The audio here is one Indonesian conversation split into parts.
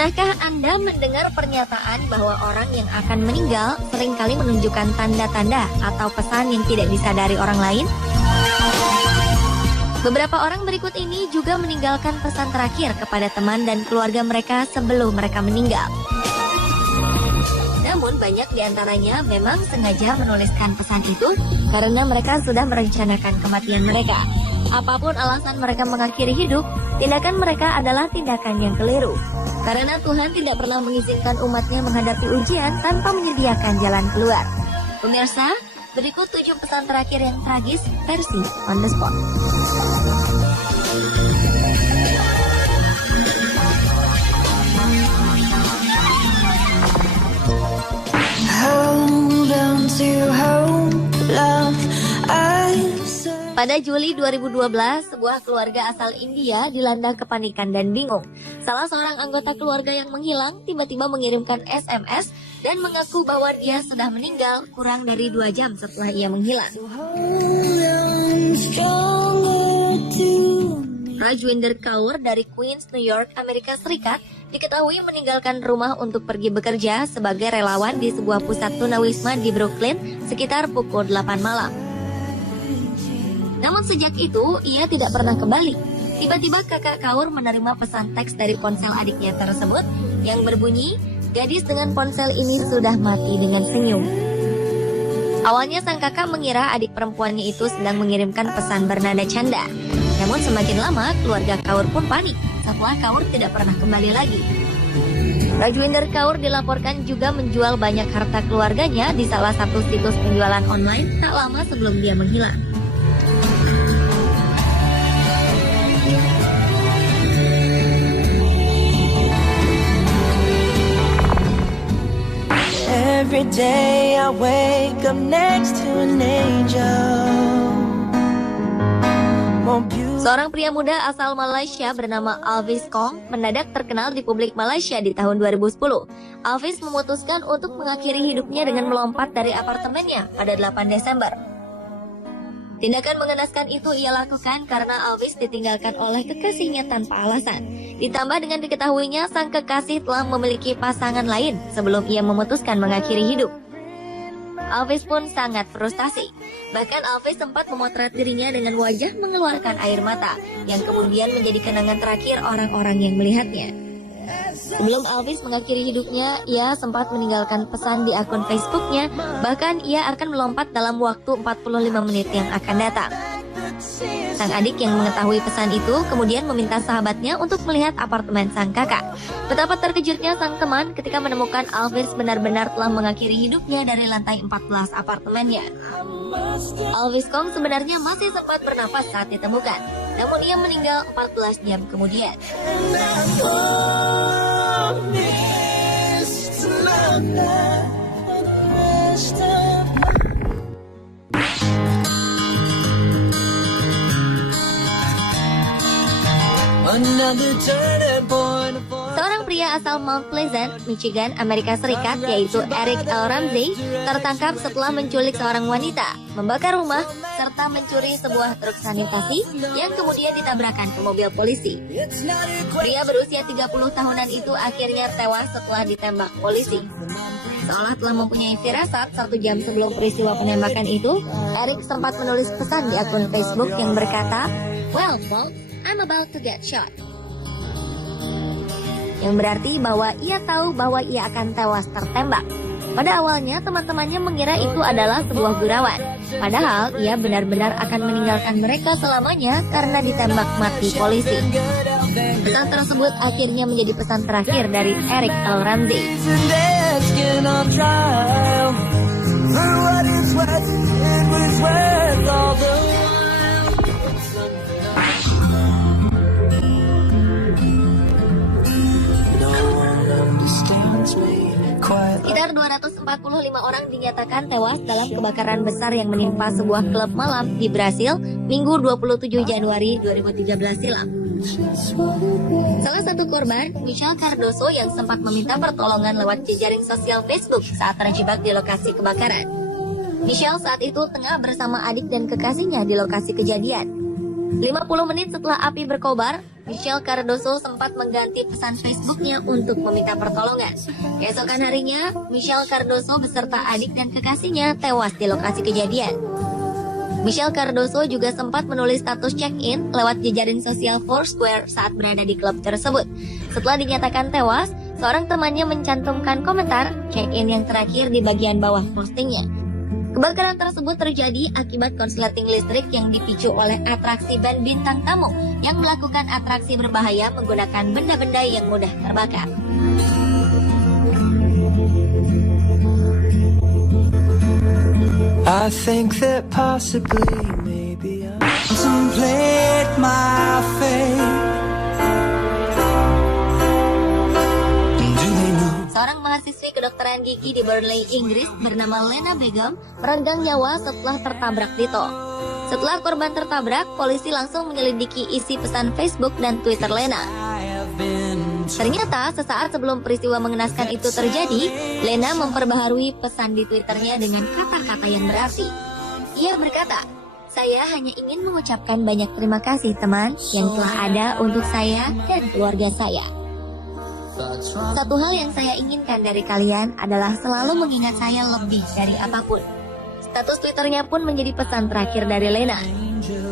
Pernahkah Anda mendengar pernyataan bahwa orang yang akan meninggal seringkali menunjukkan tanda-tanda atau pesan yang tidak disadari orang lain? Beberapa orang berikut ini juga meninggalkan pesan terakhir kepada teman dan keluarga mereka sebelum mereka meninggal. Namun banyak di antaranya memang sengaja menuliskan pesan itu karena mereka sudah merencanakan kematian mereka. Apapun alasan mereka mengakhiri hidup, tindakan mereka adalah tindakan yang keliru. Karena Tuhan tidak pernah mengizinkan umatnya menghadapi ujian tanpa menyediakan jalan keluar. Pemirsa, berikut 7 pesan terakhir yang tragis versi On The Spot. Pada Juli 2012, sebuah keluarga asal India dilanda kepanikan dan bingung. Salah seorang anggota keluarga yang menghilang tiba-tiba mengirimkan SMS dan mengaku bahwa dia sudah meninggal kurang dari 2 jam setelah ia menghilang. Rajwinder Kaur dari Queens, New York, Amerika Serikat diketahui meninggalkan rumah untuk pergi bekerja sebagai relawan di sebuah pusat tunawisma di Brooklyn sekitar pukul 8 malam. Namun sejak itu, ia tidak pernah kembali. Tiba-tiba kakak Kaur menerima pesan teks dari ponsel adiknya tersebut yang berbunyi, gadis dengan ponsel ini sudah mati dengan senyum. Awalnya sang kakak mengira adik perempuannya itu sedang mengirimkan pesan bernada canda. Namun semakin lama, keluarga Kaur pun panik setelah Kaur tidak pernah kembali lagi. Rajwinder Kaur dilaporkan juga menjual banyak harta keluarganya di salah satu situs penjualan online tak lama sebelum dia menghilang. Every day I wake up next to an angel. Seorang pria muda asal Malaysia bernama Alvis Kong mendadak terkenal di publik Malaysia di tahun 2010. Alvis memutuskan untuk mengakhiri hidupnya dengan melompat dari apartemennya pada 8 Desember. Tindakan mengenaskan itu ia lakukan karena Alvis ditinggalkan oleh kekasihnya tanpa alasan. Ditambah dengan diketahuinya sang kekasih telah memiliki pasangan lain sebelum ia memutuskan mengakhiri hidup. Alvis pun sangat frustasi. Bahkan Alvis sempat memotret dirinya dengan wajah mengeluarkan air mata, yang kemudian menjadi kenangan terakhir orang-orang yang melihatnya. Sebelum Alvis mengakhiri hidupnya, ia sempat meninggalkan pesan di akun Facebooknya, bahkan ia akan melompat dalam waktu 45 menit yang akan datang. Sang adik yang mengetahui pesan itu kemudian meminta sahabatnya untuk melihat apartemen sang kakak. Betapa terkejutnya sang teman ketika menemukan Alvis benar-benar telah mengakhiri hidupnya dari lantai 14 apartemennya. Alvis Kong sebenarnya masih sempat bernapas saat ditemukan, namun ia meninggal 14 jam kemudian. Seorang pria asal Mount Pleasant, Michigan, Amerika Serikat, yaitu Eric L. Ramsey, tertangkap setelah menculik seorang wanita, membakar rumah, serta mencuri sebuah truk sanitasi yang kemudian ditabrakkan ke mobil polisi. Pria berusia 30 tahunan itu akhirnya tewas setelah ditembak polisi. Seolah telah mempunyai firasat 1 jam sebelum peristiwa penembakan itu, Eric sempat menulis pesan di akun Facebook yang berkata, "Well, folks, I'm about to get shot." Yang berarti bahwa ia tahu bahwa ia akan tewas tertembak. Pada awalnya teman-temannya mengira itu adalah sebuah gurauan. Padahal ia benar-benar akan meninggalkan mereka selamanya karena ditembak mati polisi. Pesan tersebut akhirnya menjadi pesan terakhir dari Eric L. Ramsey. Sekitar 245 orang dinyatakan tewas dalam kebakaran besar yang menimpa sebuah klub malam di Brasil Minggu 27 Januari 2013 silam. Salah satu korban, Michelle Cardoso, yang sempat meminta pertolongan lewat jejaring sosial Facebook saat terjebak di lokasi kebakaran. Michelle saat itu tengah bersama adik dan kekasihnya di lokasi kejadian. 50 menit setelah api berkobar, Michelle Cardoso sempat mengganti pesan Facebooknya untuk meminta pertolongan. Keesokan harinya, Michelle Cardoso beserta adik dan kekasihnya tewas di lokasi kejadian. Michelle Cardoso juga sempat menulis status check-in lewat jejaring sosial Foursquare saat berada di klub tersebut. Setelah dinyatakan tewas, seorang temannya mencantumkan komentar check-in yang terakhir di bagian bawah postingnya. Kebakaran tersebut terjadi akibat konsleting listrik yang dipicu oleh atraksi band bintang tamu yang melakukan atraksi berbahaya menggunakan benda-benda yang mudah terbakar. I think that possibly maybe I contemplate my fate. Do they know? Seorang mahasiswi kedokteran gigi di Burnley, Inggris bernama Lena Begum merenggang nyawa setelah tertabrak di tol. Setelah korban tertabrak, polisi langsung menyelidiki isi pesan Facebook dan Twitter Lena. Ternyata sesaat sebelum peristiwa mengenaskan itu terjadi, Lena memperbaharui pesan di Twitternya dengan kata-kata yang berarti. Ia berkata, "Saya hanya ingin mengucapkan banyak terima kasih teman yang telah ada untuk saya dan keluarga saya. Satu hal yang saya inginkan dari kalian adalah selalu mengingat saya lebih dari apapun." Status Twitternya pun menjadi pesan terakhir dari Lena.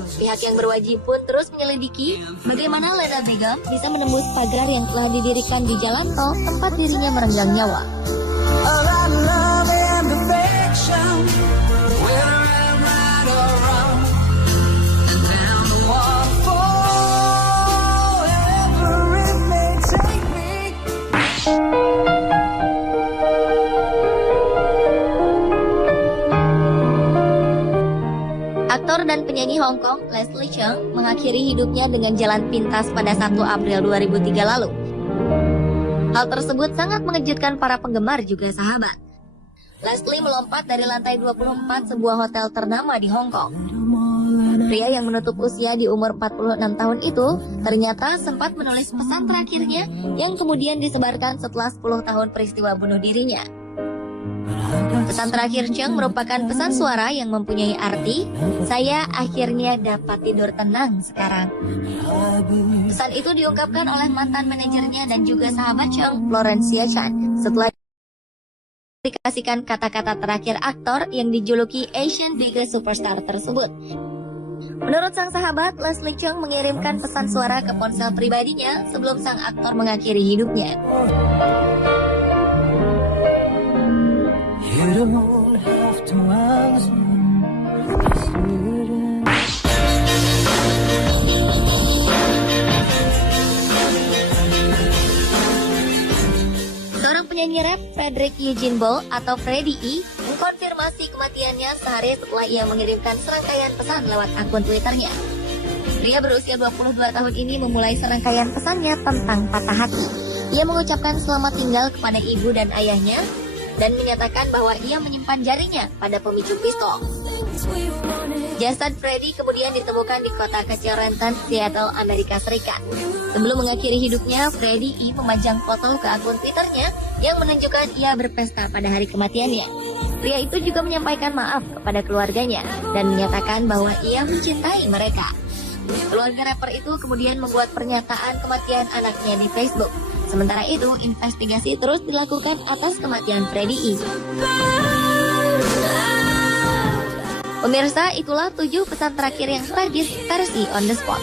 Pihak yang berwajib pun terus menyelidiki bagaimana Lena Begum bisa menembus pagar yang telah didirikan di jalan tol tempat dirinya merenggang nyawa. Aktor dan penyanyi Hong Kong Leslie Cheung mengakhiri hidupnya dengan jalan pintas pada 1 April 2003 lalu. Hal tersebut sangat mengejutkan para penggemar juga sahabat. Leslie melompat dari lantai 24 sebuah hotel ternama di Hong Kong. Pria yang menutup usia di umur 46 tahun itu ternyata sempat menulis pesan terakhirnya yang kemudian disebarkan setelah 10 tahun peristiwa bunuh dirinya. Pesan terakhir Cheung merupakan pesan suara yang mempunyai arti, "Saya akhirnya dapat tidur tenang sekarang." Pesan itu diungkapkan oleh mantan manajernya dan juga sahabat Cheung, Florencia Chan, setelah dikasihkan kata-kata terakhir aktor yang dijuluki Asian Biggest Superstar tersebut. Menurut sang sahabat, Leslie Cheung mengirimkan pesan suara ke ponsel pribadinya sebelum sang aktor mengakhiri hidupnya. You don't have to answer. Seorang penyanyi rap Frederick Eugene Ball atau Freddie E mengkonfirmasi kematiannya sehari setelah ia mengirimkan serangkaian pesan lewat akun Twitternya. Pria berusia 22 tahun ini memulai serangkaian pesannya tentang patah hati. Ia mengucapkan selamat tinggal kepada ibu dan ayahnya dan menyatakan bahwa ia menyimpan jarinya pada pemicu pistol. Jasad Freddie kemudian ditemukan di kota kecil Renton, Seattle, Amerika Serikat. Sebelum mengakhiri hidupnya, Freddie E memajang foto ke akun Twitternya yang menunjukkan ia berpesta pada hari kematiannya. Pria itu juga menyampaikan maaf kepada keluarganya dan menyatakan bahwa ia mencintai mereka. Keluarga rapper itu kemudian membuat pernyataan kematian anaknya di Facebook. Sementara itu, investigasi terus dilakukan atas kematian Freddie E. Pemirsa, itulah 7 pesan terakhir yang tragis versi On The Spot.